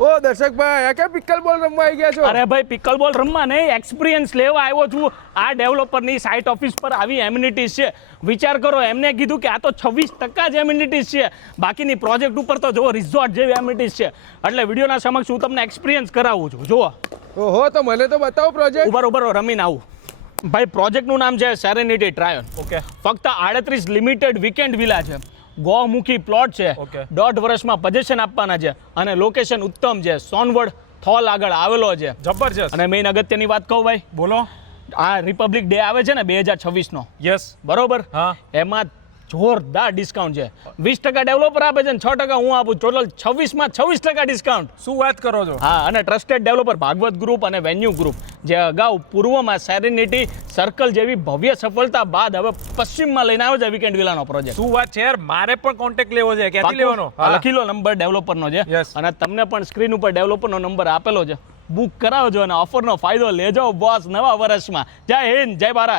ઓ દર્શકભાઈ આ ક્યાં પિકલ બોલ રમવા આવી ગયા છો? અરે ભાઈ પિકલ બોલ રમવા નહીં, એક્સપિરિયન્સ લેવા આવ્યો છું. આ ડેવલપરની સાઇટ ઓફિસ પર આવી એમ્યુનિટીઝ છે. વિચાર કરો, એમને કીધું કે આ તો 26% જ એમ્યુનિટીઝ છે, બાકીની પ્રોજેક્ટ ઉપર તો જુઓ રિઝોર્ટ જેવી એમ્યુનિટીઝ છે. એટલે વિડીયોના સમક્ષ હું તમને એક્સપિરિયન્સ કરાવું છું. જુઓ. ઓહો, તો મને તો બતાવો પ્રોજેક્ટ. ઉભર રમીને આવું. ભાઈ પ્રોજેક્ટનું નામ છે સેરેનિટી ટ્રાયન. ઓકે. ફક્ત 38 લિમિટેડ વીકેન્ડ વિલા છે. ગોમુખી પ્લોટ છે. Okay. 1.5 વર્ષમાં પોઝેશન આપવાના છે અને લોકેશન ઉત્તમ છે. સોનવડ થોલ આગળ આવેલો છે. જબરજસ્ત. અને મેઇન અગત્યની વાત કહું ભાઈ, બોલો. આ રિપબ્લિક ડે આવે છે ને 2026 યસ. બરોબર, હા. એમાં જોરદાર ડિસ્કાઉન્ટ છે. 20% ડેવલપર આપે છે ને 6% હું આપું. Total 26% 26% discount. શું વાત કરો છો? હા, અને ટ્રસ્ટેડ ડેવલપર ભાગવત ગ્રુપ અને વેન્યુ ગ્રુપ, જે અગાઉ પૂર્વમાં સેરેનિટી સર્કલ જેવી ભવ્ય સફળતા બાદ હવે પશ્ચિમમાં લઈને આવ્યો છે વીકેન્ડ વિલાનો પ્રોજેક્ટ. શું વાત છે યાર, મારે પણ કોન્ટેક્ટ લેવો છે. ક્યાંથી લેવાનો? લખી લો નંબર ડેવલપરનો છે. Yes. અને તમને પણ સ્ક્રીન ઉપર ડેવલપરનો નંબર આપેલો છે. બુક કરાવજો અને ઓફરનો ફાયદો લેજો બોસ નવા વર્ષમાં. જય હિન્દ, જય ભારત.